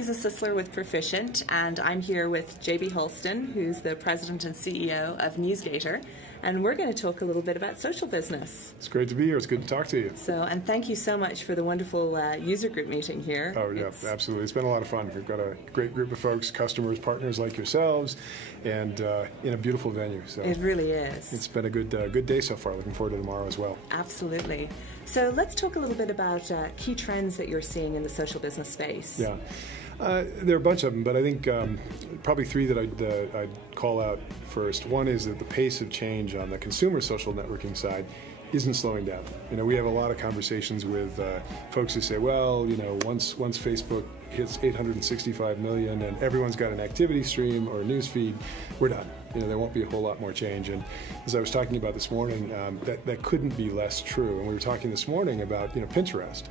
Liza Sisler with Perficient, and I'm here with JB Holston, who's the President and CEO of NewsGator, and we're going to talk a little bit about social business. It's great to be here. It's good to talk to you. And thank you so much for the wonderful user group meeting here. Oh, yeah, absolutely. It's been a lot of fun. We've got a great group of folks, customers, partners like yourselves, and in a beautiful venue. So it really is. It's been a good day so far. Looking forward to tomorrow as well. Absolutely. So let's talk a little bit about key trends that you're seeing in the social business space. Yeah. There are a bunch of them, but I think probably three that I'd call out first. One is that the pace of change on the consumer social networking side isn't slowing down. We have a lot of conversations with folks who say, well, once Facebook hits 865 million and everyone's got an activity stream or a news feed, we're done. There won't be a whole lot more change. And as I was talking about this morning, that couldn't be less true. And we were talking this morning about Pinterest,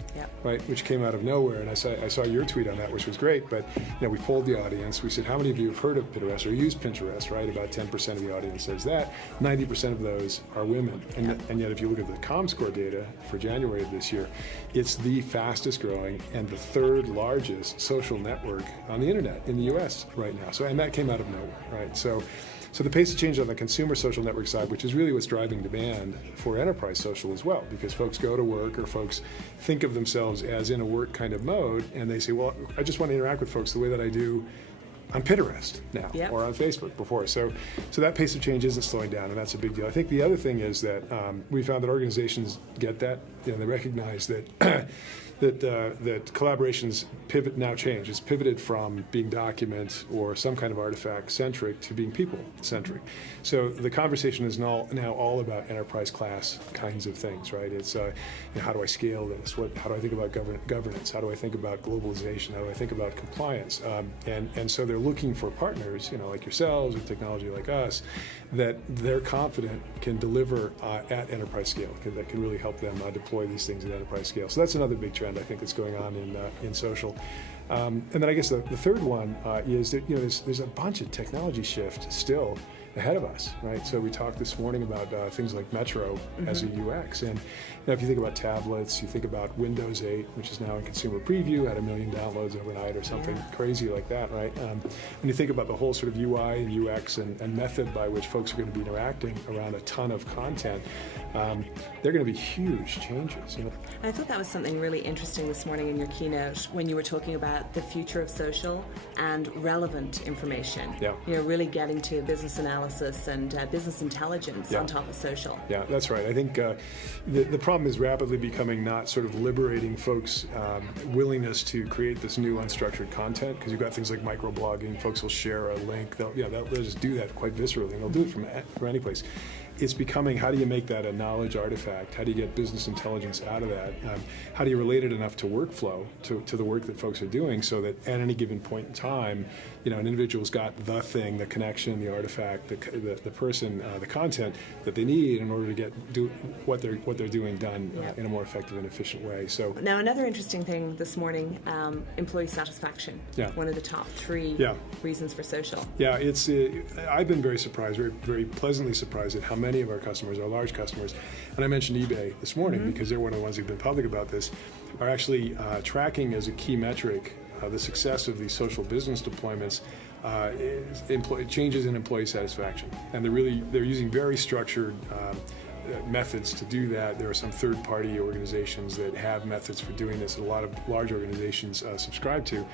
right, which came out of nowhere. And I saw your tweet on that, which was great. But we polled the audience. We said, how many of you have heard of Pinterest or used Pinterest? Right, about 10% of the audience says that. 90% of those are women. And yet, if you look at the ComScore data for January of this year, it's the fastest growing and the third largest social network on the internet in the U.S. right now. So, and that came out of nowhere, right? So the pace of change on the consumer social network side, which is really what's driving demand for enterprise social as well, because folks go to work or folks think of themselves as in a work kind of mode, and they say, well, I just want to interact with folks the way that I do on Pinterest now or on Facebook before. So that pace of change isn't slowing down, and that's a big deal. I think the other thing is that we found that organizations get that. They recognize that that collaborations change. It's pivoted from being document or some kind of artifact centric to being people centric. So the conversation is now all about enterprise class kinds of things, right? It's how do I scale this? How do I think about governance? How do I think about globalization? How do I think about compliance? And so they're looking for partners, like yourselves or technology like us, that they're confident can deliver at enterprise scale, that can really help them deploy these things at enterprise scale. So that's another big trend I think that's going on in social. And then I guess the third one is that there's a bunch of technology shift still ahead of us, right? So we talked this morning about things like Metro as a UX, and if you think about tablets, you think about Windows 8, which is now in consumer preview, had 1 million downloads overnight or something crazy like that, right? When you think about the whole sort of UI and UX and method by which folks are going to be interacting around a ton of content, they're going to be huge changes. I thought that was something really interesting this morning in your keynote when you were talking about the future of social and relevant information. Really getting to business analysis and business intelligence on top of social. Yeah, that's right. I think the problem is rapidly becoming not sort of liberating folks' willingness to create this new unstructured content, because you've got things like microblogging. Folks will share a link. They'll just do that quite viscerally, and they'll do it from any place. It's becoming, how do you make that a knowledge artifact? How do you get business intelligence out of that? How do you relate it enough to workflow, to the work that folks are doing, so that at any given point in time, an individual's got the thing, the connection, the artifact, the person, the content that they need in order to do what they're doing done in a more effective and efficient way. So now another interesting thing this morning, employee satisfaction. One of the top 3 reasons for social. I've been very surprised, very, very pleasantly surprised at how many of our customers, our large customers, and I mentioned eBay this morning because they're one of the ones who've been public about this, are actually tracking as a key metric the success of these social business deployments, changes in employee satisfaction. And they're using very structured methods to do that. There are some third-party organizations that have methods for doing this, and a lot of large organizations subscribe to.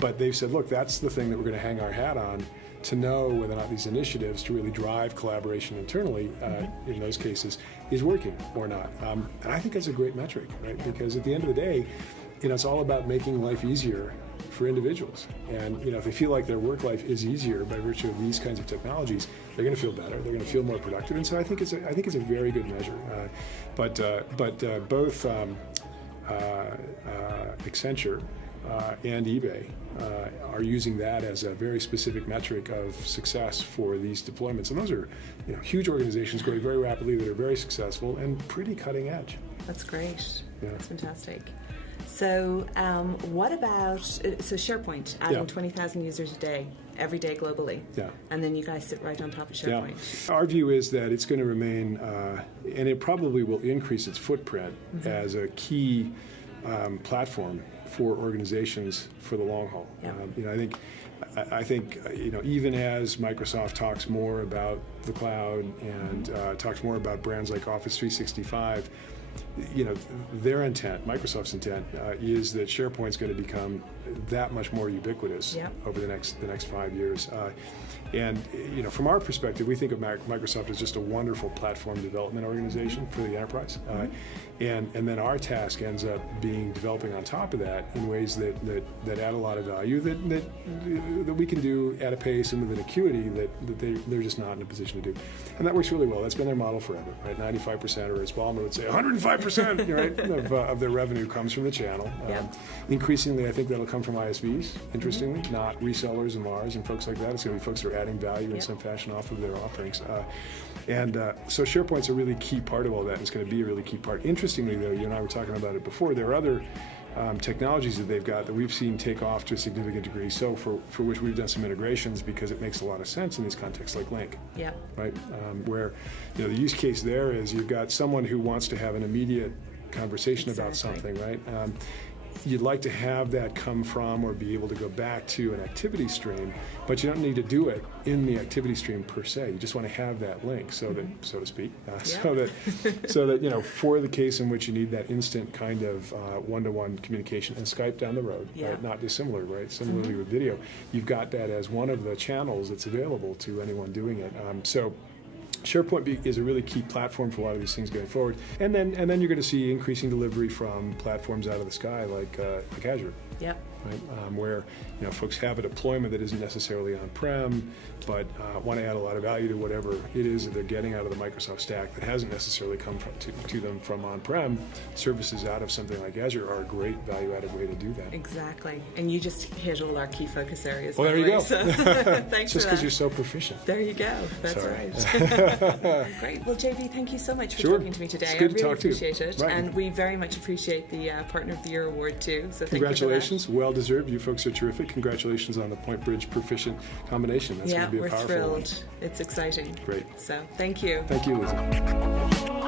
But they've said, look, that's the thing that we're going to hang our hat on to know whether or not these initiatives to really drive collaboration internally, in those cases, is working or not. And I think that's a great metric, right? Because at the end of the day, it's all about making life easier for individuals. And if they feel like their work life is easier by virtue of these kinds of technologies, they're going to feel better. They're going to feel more productive. And so I think it's a very good measure. But both Accenture and eBay are using that as a very specific metric of success for these deployments. And those are huge organizations growing very rapidly that are very successful and pretty cutting edge. That's great. That's fantastic. So what about, SharePoint, adding 20,000 users a day, every day globally. And then you guys sit right on top of SharePoint. Our view is that it's going to remain, and it probably will increase its footprint as a key platform for organizations for the long haul. Yeah. I think even as Microsoft talks more about the cloud and talks more about brands like Office 365, their intent, Microsoft's intent, is that SharePoint's going to become that much more ubiquitous over the next 5 years. And from our perspective, we think of Microsoft as just a wonderful platform development organization for the enterprise. And then our task ends up being developing on top of that in ways that add a lot of value that we can do at a pace and with an acuity that they're just not in a position to do. And that works really well. That's been their model forever, right? 95%, or as Ballmer would say, 105% right, of their revenue comes from the channel. Increasingly, I think that'll come from ISVs, interestingly, not resellers and VARs and folks like that. It's going to be folks who are adding value in some fashion off of their offerings. So SharePoint's a really key part of all that, and it's going to be a really key part. Interestingly, though, you and I were talking about it before, there are other technologies that they've got that we've seen take off to a significant degree, so for which we've done some integrations because it makes a lot of sense in these contexts, like Link. Yeah. Right? Where the use case there is you've got someone who wants to have an immediate conversation about something, right? You'd like to have that come from or be able to go back to an activity stream, but you don't need to do it in the activity stream per se. You just want to have that link, so that, so to speak, so that for the case in which you need that instant kind of one-to-one communication, and Skype down the road, right? Not dissimilar, right? Similarly with video, you've got that as one of the channels that's available to anyone doing it. So SharePoint is a really key platform for a lot of these things going forward, and then you're going to see increasing delivery from platforms out of the sky like Azure. Yep. Right? Where folks have a deployment that isn't necessarily on-prem, but want to add a lot of value to whatever it is that they're getting out of the Microsoft stack that hasn't necessarily come to them from on-prem. Services out of something like Azure are a great value-added way to do that. Exactly, and you just hit all our key focus areas. Well, there you go. So thanks just because you're so proficient. There you go. That's right. Great. Well, JV, thank you so much for talking to me today. It's good to talk to you. I really appreciate it, and we very much appreciate the Partner of the Year award too. So congratulations. Well deserved. You folks are terrific. Congratulations on the Point Bridge Perficient combination. That's going to be a powerful one. We're thrilled. It's exciting. Great. So thank you. Thank you, Liza.